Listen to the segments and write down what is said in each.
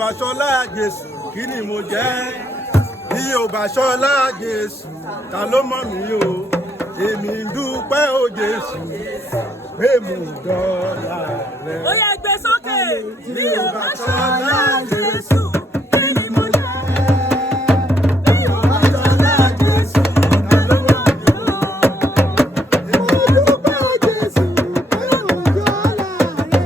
bá ṣọlá Jésù kí ni mo jẹ́ bí ò bá ṣọlá Jésù ta ló mọ̀ mí o èmi ń dúpẹ́ o Jésù pé mo dọ́là rẹ. Ó yá gbé sókè bí ò bá ṣọlá Jésù kí ni mo jẹ́ bí ò bá ṣọlá Jésù ta ló mọ̀ mí o èmi ń dúpẹ́ o Jésù pé mo dọ́là rẹ.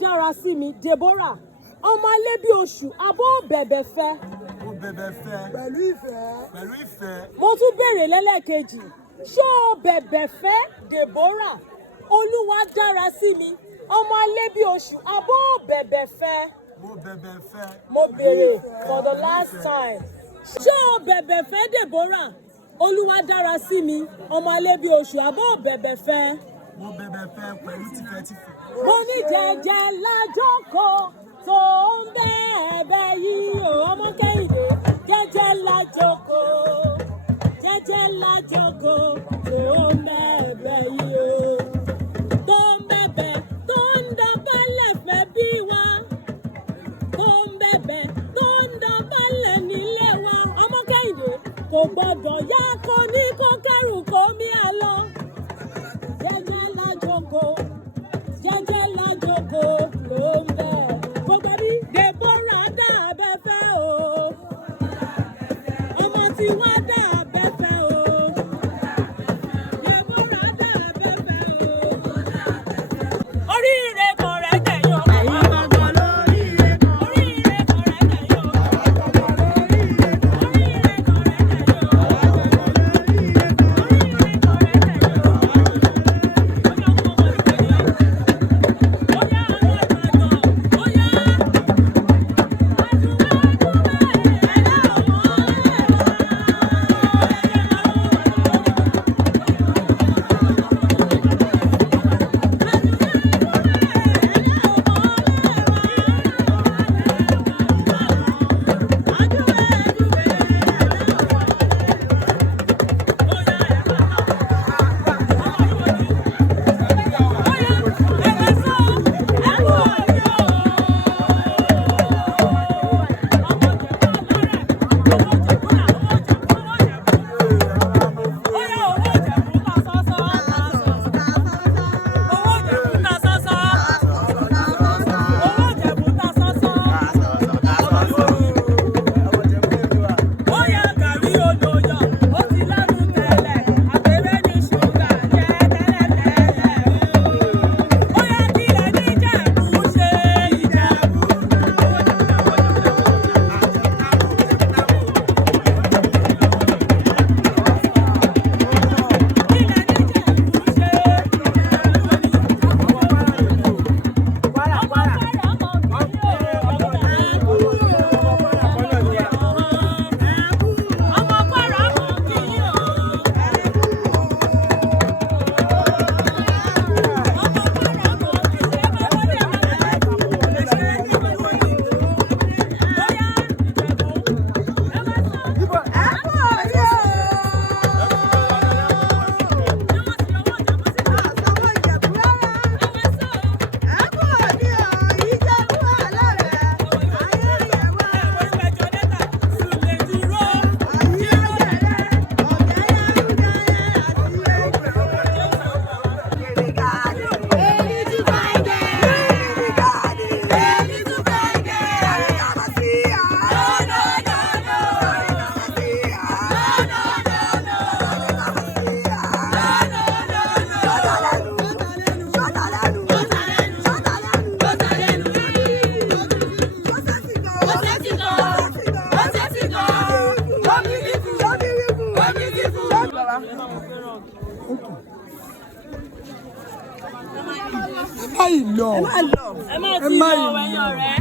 dára sí mi Deborah ọmọ alẹ́ bí oṣù abó bẹ̀bẹ̀ fẹ́. Mo bẹ̀bẹ̀ fẹ́. Pẹ̀lú ìfẹ́. Pẹ̀lú ìfẹ́. Mo tún béèrè lẹ́lẹ́kejì ṣó bẹ̀bẹ̀ fẹ́ Deborah olúwa dára sí mi ọmọ alẹ́ bí oṣù abó bẹ̀bẹ̀ fẹ́. Mo bẹ̀bẹ̀ fẹ́. Mo béèrè for the last time ṣó bẹ̀bẹ̀ fẹ́ Deborah olúwa dára sí mi ọmọ alẹ́ bí oṣù abó bẹ̀bẹ̀ fẹ́. Mo bẹ̀bẹ̀ fẹ́ pẹ̀lú tìfẹ́tìfẹ́. Mo ní jẹ́jẹ́ lájókòó tó ń bẹ̀ẹ̀bẹ̀ yìí o ọmọ Kẹ́hìndé jẹ́jẹ́ lájókòó tó ń bẹ̀ẹ̀bẹ̀ yìí o tó ń bẹ̀bẹ̀ tó ń dọ̀bálẹ̀ fẹ́ bí wa tó ń bẹ̀bẹ̀ tó ń dọ̀bálẹ̀ nílé wa ọmọ Kẹ́hìndé kò gbọ́dọ̀ yá kó ní kó kẹ́rù kó mí àlọ́ jẹ́jẹ́ lájókòó ló ń bẹ̀. Gbogbo bí Deborah dá abẹ́fẹ́ o. Ọmọ tí wọ́n dá abẹ́fẹ́ o. Deborah dá abẹ́fẹ́ o. Oríire kan rẹ̀ jẹ̀yọ̀. Ẹ̀yin gbọ́ngàn lóríire kan. Oríire kan rẹ̀ jẹ̀yọ̀. Oríire kan rẹ̀ lọ. ẹ má ti lọ ẹ̀yin ọ̀rẹ́.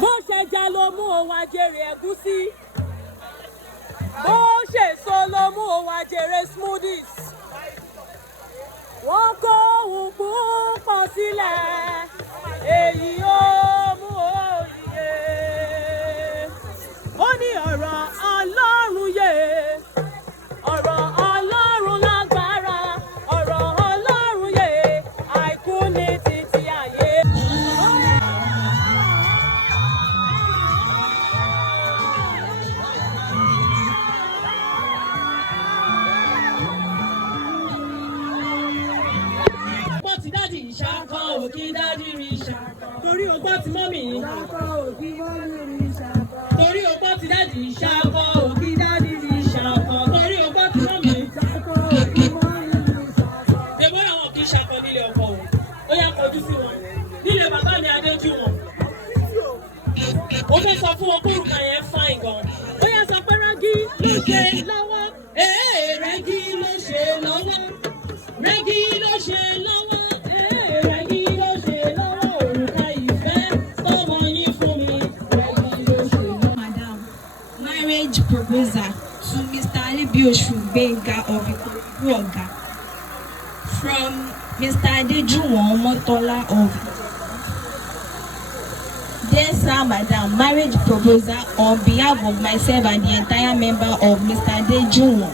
bó ṣe já ló mú òun àjèrè ẹ̀gúsí, bó ṣe so ló mú òun àjèrè smoothies. Wọ́n kó ohun púpọ̀ sílẹ̀, èyí ó mú òye. Ó ní ọ̀rọ̀ Ọlọ́run yé, ọ̀rọ̀ Ọlọ́run lágbára, ọ̀rọ̀ Ọlọ́run yé, àìkú ní títí ayé. Ọgbọ́n ti dádì ìṣàkọ́ òkè dádì rí ìṣàkọ́. Torí ọgbọ́n ti mọ́mì yìí. Ìṣàkọ́ òkè mọ́mì rí ìṣàkọ́. Torí ọgbọ́n ti dádì ìṣàkọ́ òkè dádì rí ìṣàkọ́. Torí ọgbọ́n ti mọ́mì. Ìṣàkọ́ òkè mọ́mì rí ìṣàkọ́. Dèbó àwọn kì í ṣàkọ́ nílé ọkọ o. Ó yá kọjú sí wọn. Nílé bàbá mi Adéjú wọn. Ó fẹ́ sọ fún wọn kórùkà yẹn fáìn gan. Ó yá sọ pé rẹ́gí ló ṣe lọ́wọ́. Rẹ́gí ló ṣe lọ́wọ́. Rẹ́gí ló ṣe lọ́wọ́. Rẹ́gí ló ṣe lọ́wọ́. Òrùka ìfẹ́ tọmọ yín fún mi. Rẹ́gí ló ṣe lọ́wọ́. Madam, marriage proposal to Mr. Alebiosu Gbenga of Ikorodu Oga from Mr. Adejuwon Omotola of Dear Sir, Madam, marriage proposal on behalf of myself and the entire member of Mr. Adejuwon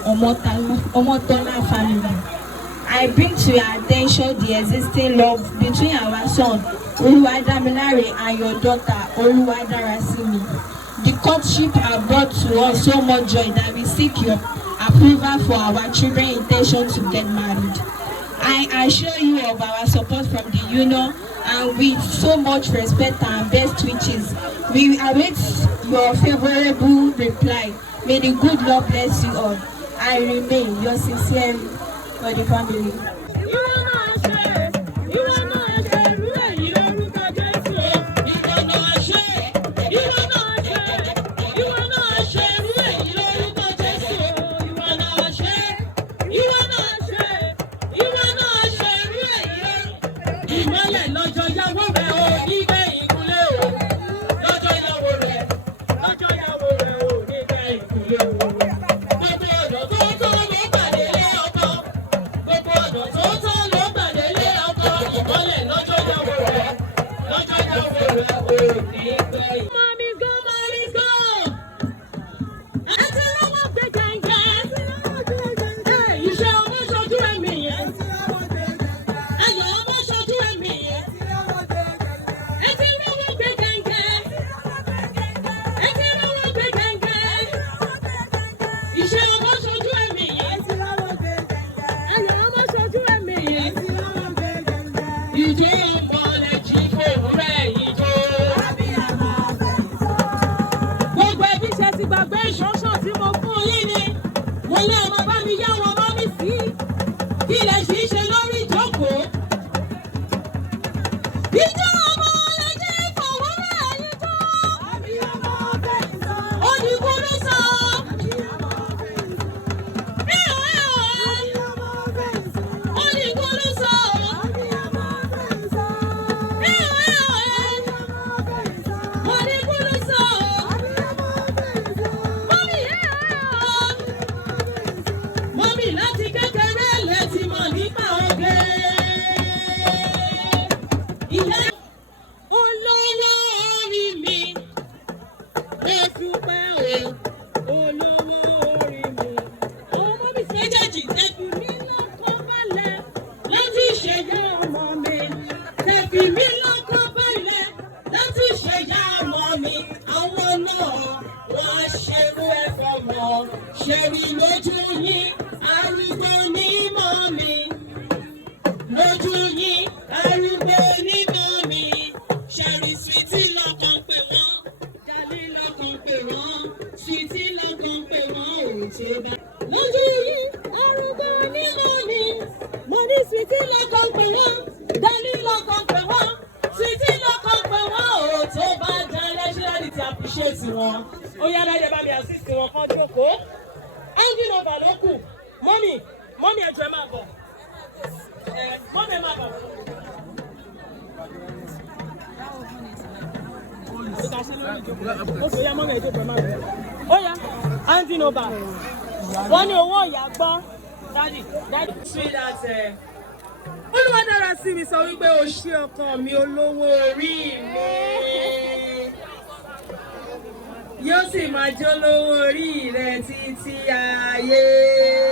Omotola family. I bring to your attention the existing love between our son Oluwadamilare and your daughter Oluwadarasimi. The courtship has brought to us so much joy that we seek your approval for our children's intention to get married. I assure you of our support from the union, and with so much respect and best wishes, we await your favorable reply. May the good Lord bless you all. I remain your sincere for the family. Ṣẹ̀rí lójú yín, arúgbó ní mọ́mí. Lójú yín, arúgbó ní mọ́mí. Ṣẹ̀rí sweetie lọ́kàn pè wọ́n. Jálí lọ́kàn pè wọ́n. Sweetie lọ́kàn pè wọ́n. Ò ṣe bá. Lójú yín, arúgbó ní mọ́mí. Mo ní sweetie lọ́kàn pè wọ́n. Jálí lọ́kàn pè wọ́n. Sweetie lọ́kàn pè wọ́n. Ò tó bá dalẹ̀ ṣe láti ti appreciate wọn. Ó yá dájọ́ bá mi assist wọn kán jókòó. Handing over ló kù. Mọ́mì ẹ̀jẹ̀ máa bọ̀. Mọ́mì máa bọ̀. Okay, yeah, mommy, take my man. Oh yeah, handing over. Wọ́n ní owó ìyá gbọ́. Daddy. Sweet as Olúwadára sí mi sọ wípé o ṣé ọkọ mi olówó orí mi. Yóò sì máa jẹ́ olówó orí rẹ títí ayé.